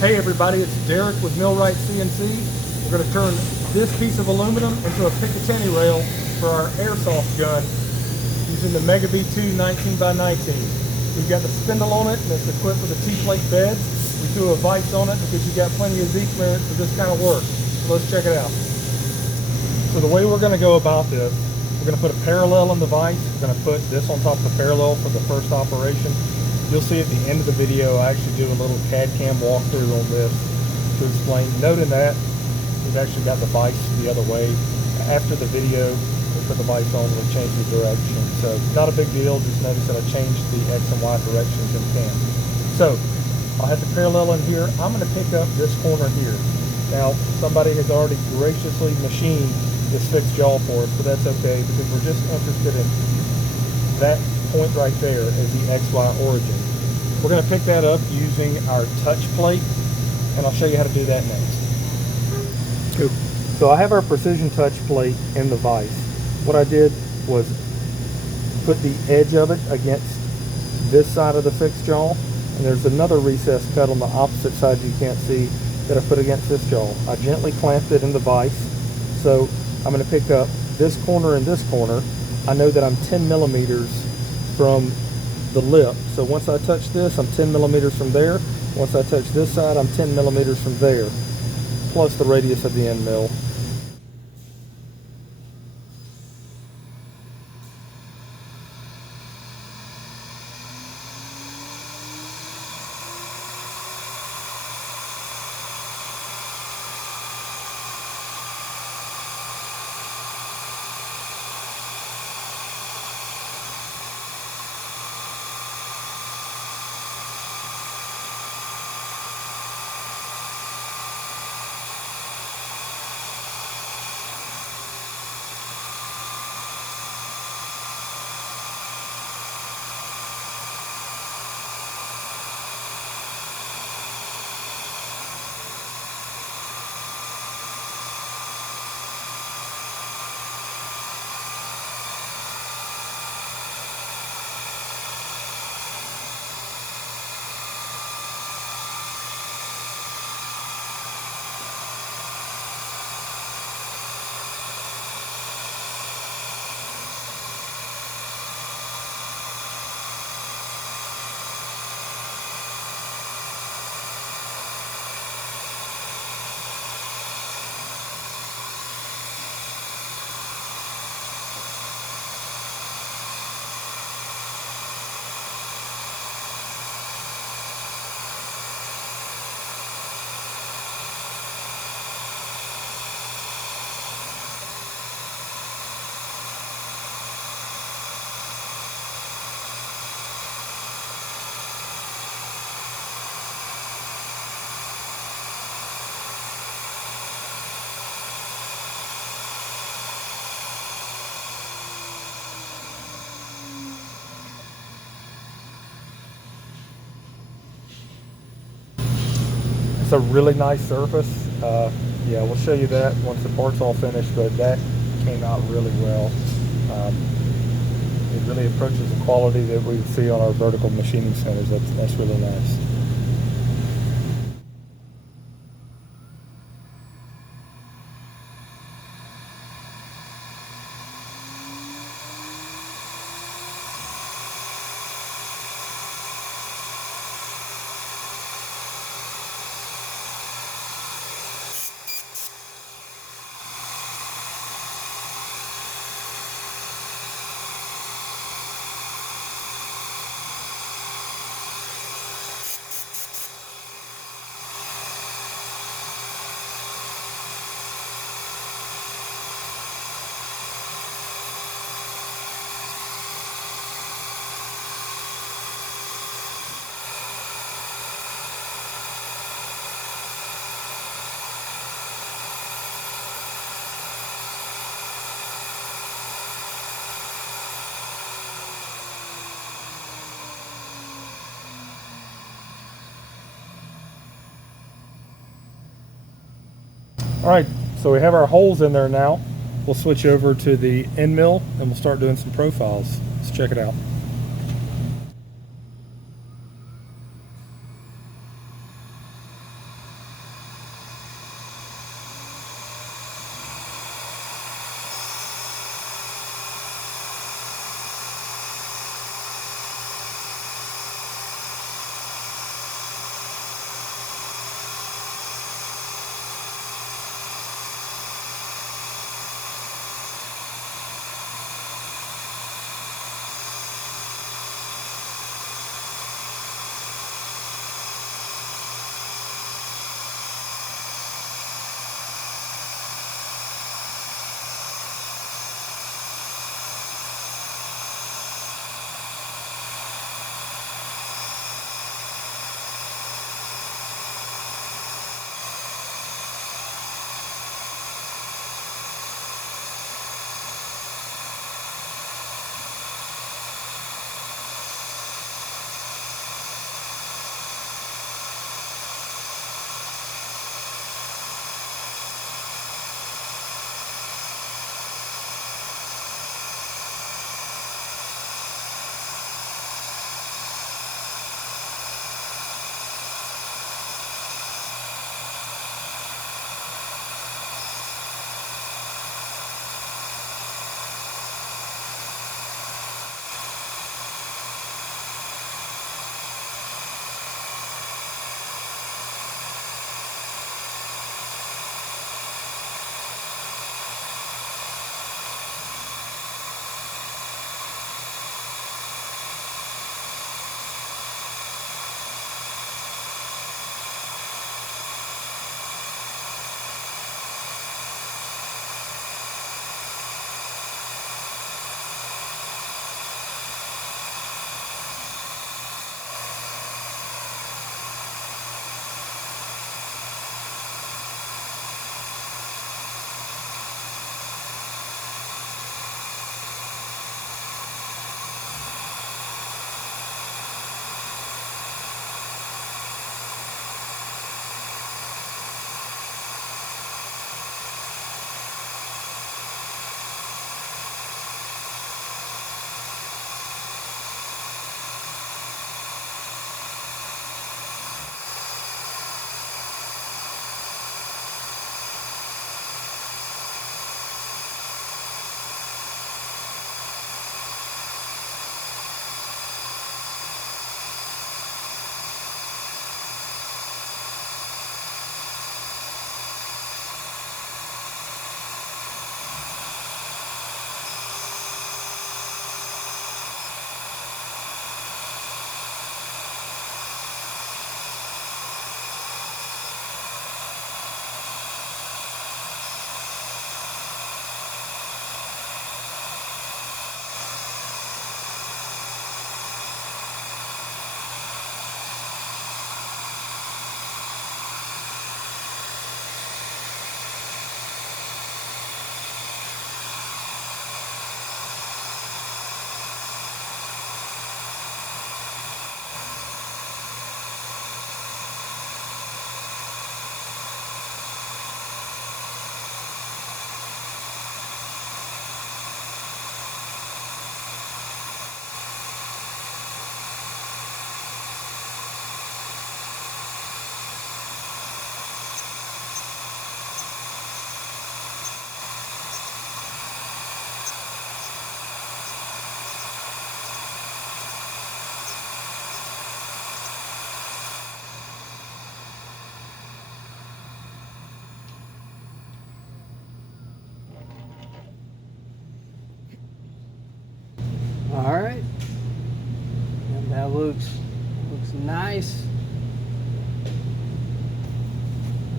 Hey everybody, it's Derek with MillRight CNC. We're going to turn this piece of aluminum into a Picatinny rail for our airsoft gun using the Mega B2 19x19. We've got the spindle on it and it's equipped with a T-plate bed. We threw a vise on it because you've got plenty of Z clearance for this kind of work. So let's check it out. So the way we're going to go about this, we're going to put a parallel in the vise. We're going to put this on top of the parallel for the first operation. You'll see at the end of the video, I actually do a little CAD CAM walkthrough on this to explain. Noting that we've actually got the vise the other way. After the video, we put the vise on and we change the direction. So not a big deal, just notice that I changed the X and Y directions in CAM. So I'll have the parallel in here. I'm going to pick up this corner here. Now, somebody has already graciously machined this fixed jaw for us, but that's okay because we're just interested in that point right there as the XY origin. We're going to pick that up using our touch plate, and I'll show you how to do that next. Cool. So I have our precision touch plate in the vise. What I did was put the edge of it against this side of the fixed jaw, and there's another recess cut on the opposite side you can't see that I put against this jaw. I gently clamped it in the vise, so I'm going to pick up this corner and this corner. I know that I'm 10 millimeters from the lip. So once I touch this, I'm 10 millimeters from there. Once I touch this side, I'm 10 millimeters from there, plus the radius of the end mill. It's a really nice surface. Yeah, we'll show you that once the part's all finished, but that came out really well. It really approaches the quality that we see on our vertical machining centers. That's really nice. All right, so we have our holes in there now. We'll switch over to the end mill and we'll start doing some profiles. Let's check it out. That looks nice.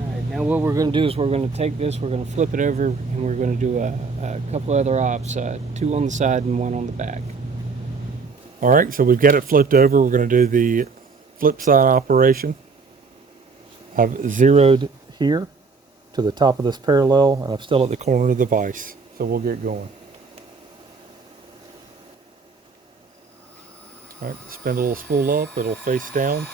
Alright, now what we're going to do is we're going to take this, we're going to flip it over, and we're going to do a couple other ops, 2 on the side and 1 on the back. All right, so we've got it flipped over. We're going to do the flip side operation. I've zeroed here to the top of this parallel, and I'm still at the corner of the vise. So we'll get going. All right, the spindle will spool up, it'll face down.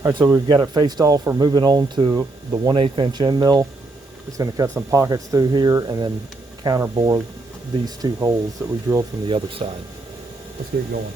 All right, so we've got it faced off. We're moving on to the 1/8 inch end mill. It's going to cut some pockets through here and then counter bore these 2 holes that we drilled from the other side. Let's get going.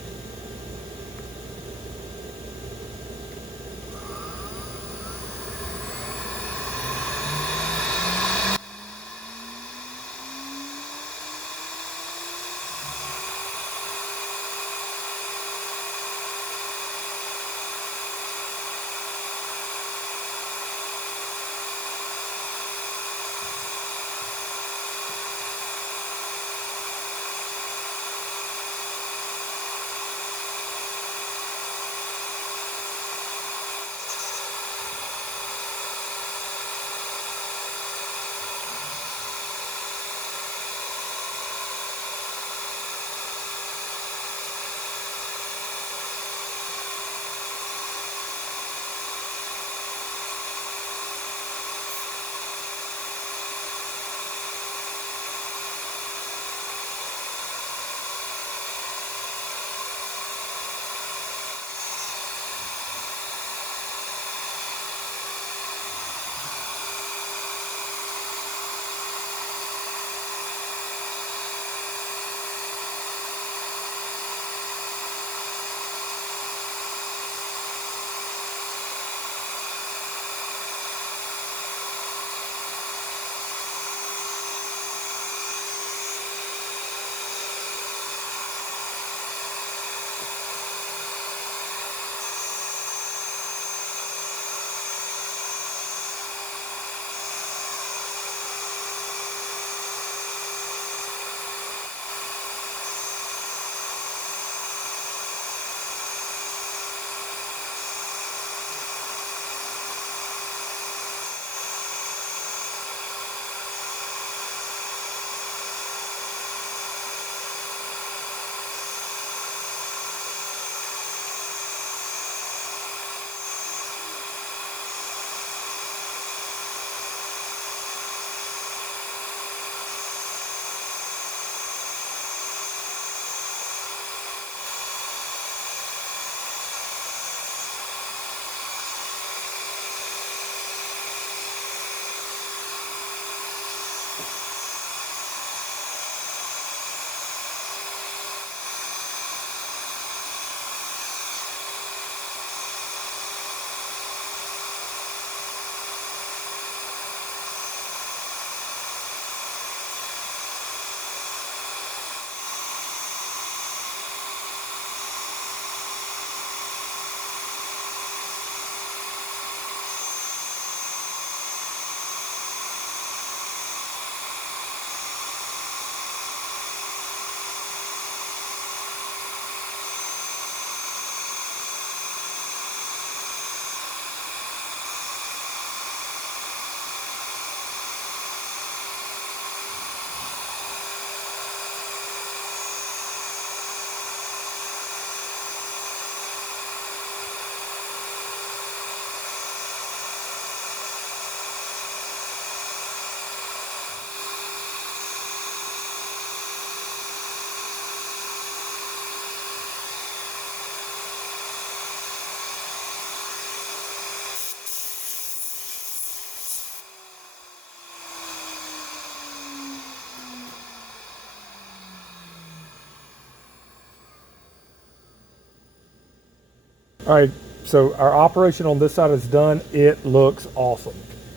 All right, so our operation on this side is done. It looks awesome.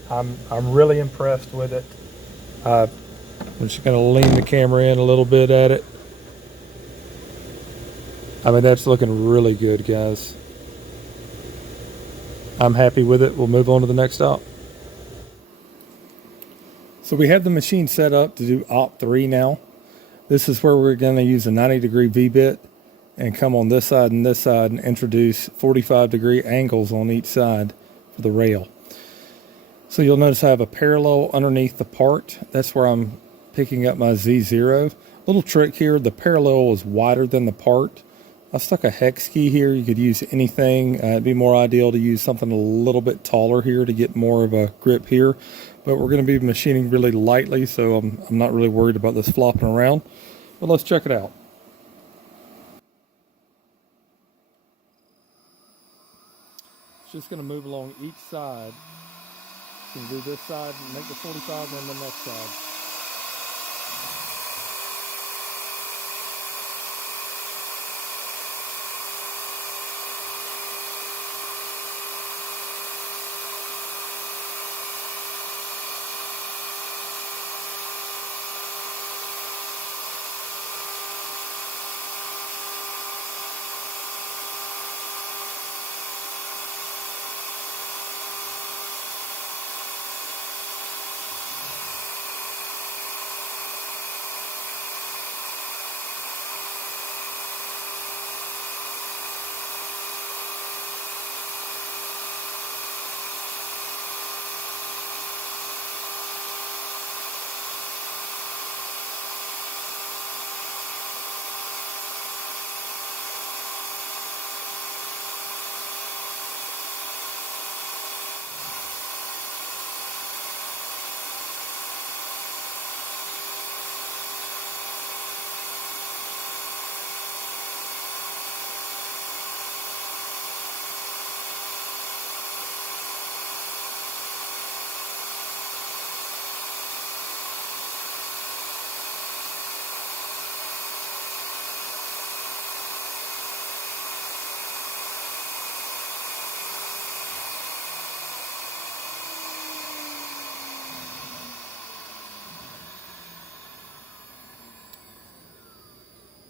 I'm really impressed with it. I'm just gonna lean the camera in a little bit at it. I mean, that's looking really good, guys. I'm happy with it. We'll move on to the next op. So we have the machine set up to do op 3 now. This is where we're gonna use a 90-degree V-bit and come on this side and introduce 45-degree angles on each side for the rail. So you'll notice I have a parallel underneath the part. That's where I'm picking up my Z0. Little trick here, the parallel is wider than the part. I stuck a hex key here. You could use anything. It'd be more ideal to use something a little bit taller here to get more of a grip here. But we're going to be machining really lightly, so I'm not really worried about this flopping around. But let's check it out. It's just going to move along each side. You can do this side, make the 45, and then the next side.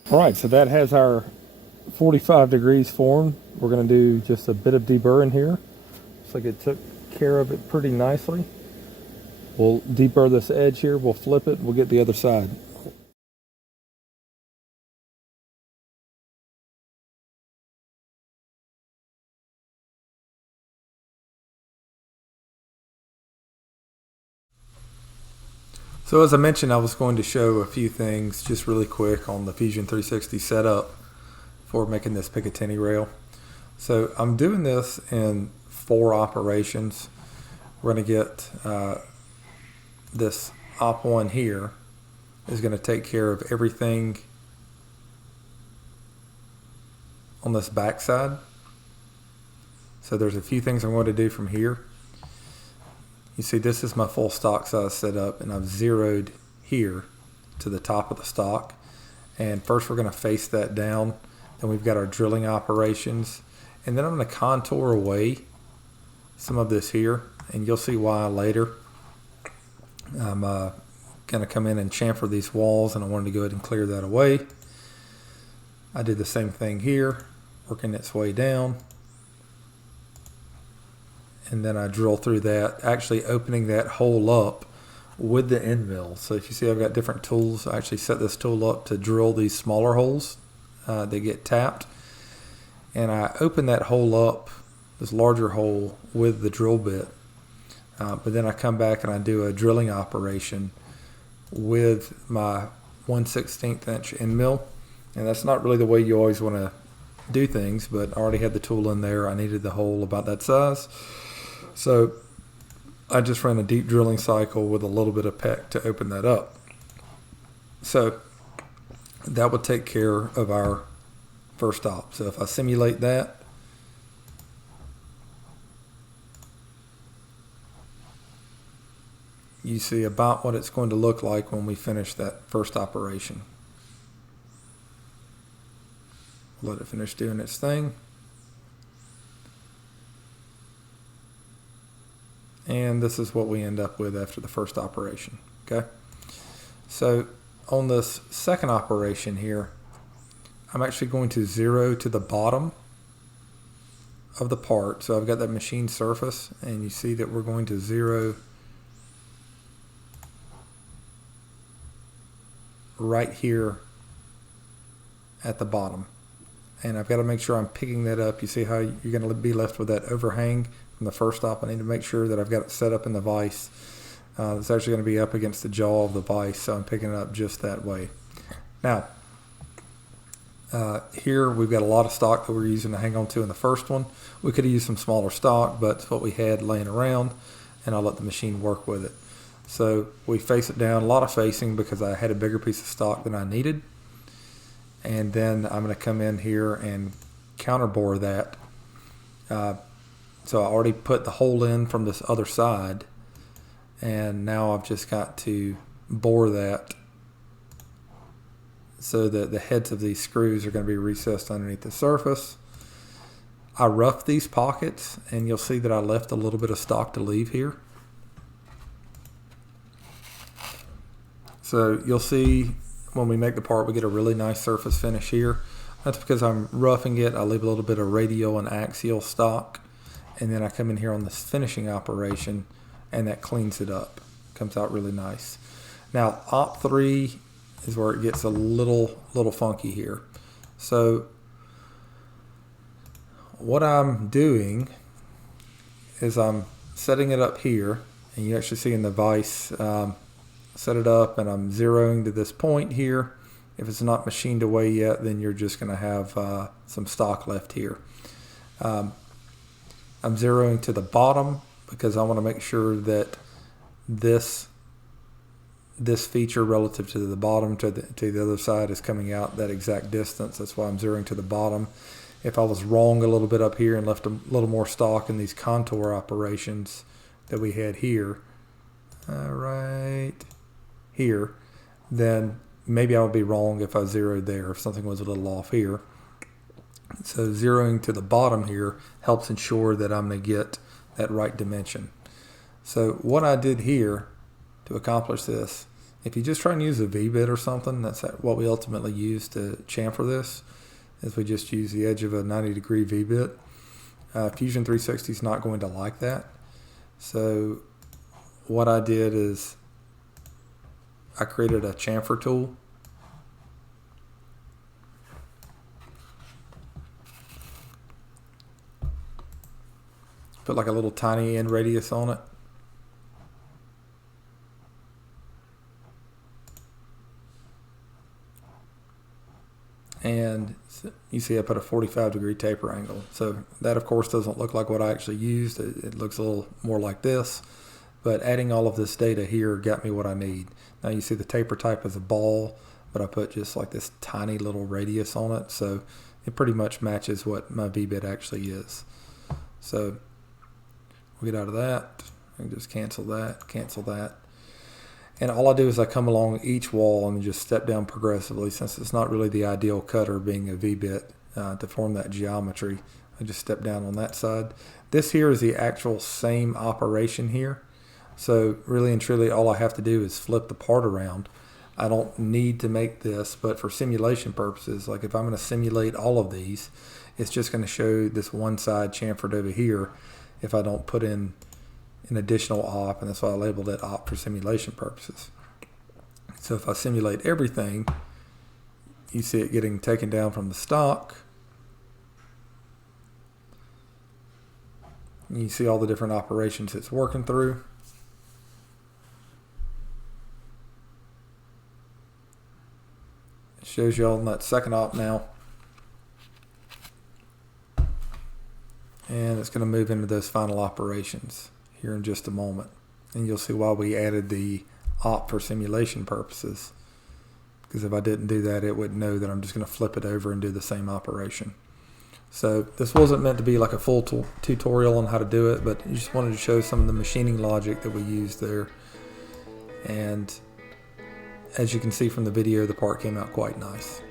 All right, so that has our 45 degrees formed. We're going to do just a bit of deburring here. Looks like it took care of it pretty nicely. We'll deburr this edge here, we'll flip it, we'll get the other side. So as I mentioned, I was going to show a few things just really quick on the Fusion 360 setup for making this Picatinny rail. So I'm doing this in 4 operations. We're going to get this op 1 here is going to take care of everything on this back side. So there's a few things I'm going to do from here. You see, this is my full stock size setup, and I've zeroed here to the top of the stock. And first we're going to face that down. Then we've got our drilling operations. And then I'm going to contour away some of this here, and you'll see why later. I'm going to come in and chamfer these walls, and I wanted to go ahead and clear that away. I did the same thing here, working its way down. And then I drill through that, actually opening that hole up with the end mill. So if you see, I've got different tools. I actually set this tool up to drill these smaller holes. They get tapped. And I open that hole up, this larger hole, with the drill bit. But then I come back and I do a drilling operation with my 1/16 inch end mill. And that's not really the way you always want to do things, but I already had the tool in there. I needed the hole about that size. So I just ran a deep drilling cycle with a little bit of peck to open that up. So that would take care of our first op. So if I simulate that, you see about what it's going to look like when we finish that first operation. Let it finish doing its thing. And this is what we end up with after the first operation. Okay, so on this second operation here, I'm actually going to zero to the bottom of the part. So I've got that machine surface, and you see that we're going to zero right here at the bottom. And I've got to make sure I'm picking that up. You see how you're going to be left with that overhang from the first op. I need to make sure that I've got it set up in the vise. It's actually going to be up against the jaw of the vise, so I'm picking it up just that way. Now, here we've got a lot of stock that we're using to hang on to in the first one. We could have used some smaller stock, but it's what we had laying around, and I'll let the machine work with it. So we face it down, a lot of facing because I had a bigger piece of stock than I needed. And then I'm going to come in here and counterbore that. So I already put the hole in from this other side, and now I've just got to bore that so that the heads of these screws are going to be recessed underneath the surface. I roughed these pockets, and you'll see that I left a little bit of stock to leave here. So you'll see when we make the part, we get a really nice surface finish here. That's because I'm roughing it. I leave a little bit of radial and axial stock, and then I come in here on this finishing operation, and that cleans it up. Comes out really nice. Now, op 3 is where it gets a little funky here. So what I'm doing is I'm setting it up here, and you actually see in the vise, set it up, and I'm zeroing to this point here. If it's not machined away yet, then you're just going to have some stock left here. I'm zeroing to the bottom because I want to make sure that this feature relative to the bottom to the other side is coming out that exact distance. That's why I'm zeroing to the bottom. If I was wrong a little bit up here and left a little more stock in these contour operations that we had here, right here, then maybe I would be wrong if I zeroed there, if something was a little off here. So zeroing to the bottom here helps ensure that I'm going to get that right dimension. So what I did here to accomplish this, if you just try and use a V-bit or something, that's what we ultimately use to chamfer this, is we just use the edge of a 90-degree V-bit. Fusion 360 is not going to like that. So what I did is I created a chamfer tool. Put like a little tiny end radius on it. And you see I put a 45-degree taper angle. So that of course doesn't look like what I actually used. It looks a little more like this. But adding all of this data here got me what I need. Now you see the taper type is a ball, but I put just like this tiny little radius on it. So it pretty much matches what my V-bit actually is. So we'll get out of that and just cancel that. And all I do is I come along each wall and just step down progressively, since it's not really the ideal cutter being a V-bit to form that geometry. I just step down on that side. This here is the actual same operation here. So really and truly all I have to do is flip the part around. I don't need to make this, but for simulation purposes, like if I'm going to simulate all of these, it's just going to show this one side chamfered over here if I don't put in an additional op, and that's why I labeled it op for simulation purposes. So if I simulate everything, you see it getting taken down from the stock. And you see all the different operations it's working through. It shows you on that second op now. And it's going to move into those final operations here in just a moment. And you'll see why we added the op for simulation purposes. Because if I didn't do that, it wouldn't know that I'm just going to flip it over and do the same operation. So this wasn't meant to be like a full tutorial on how to do it, but I just wanted to show some of the machining logic that we used there. And as you can see from the video, the part came out quite nice.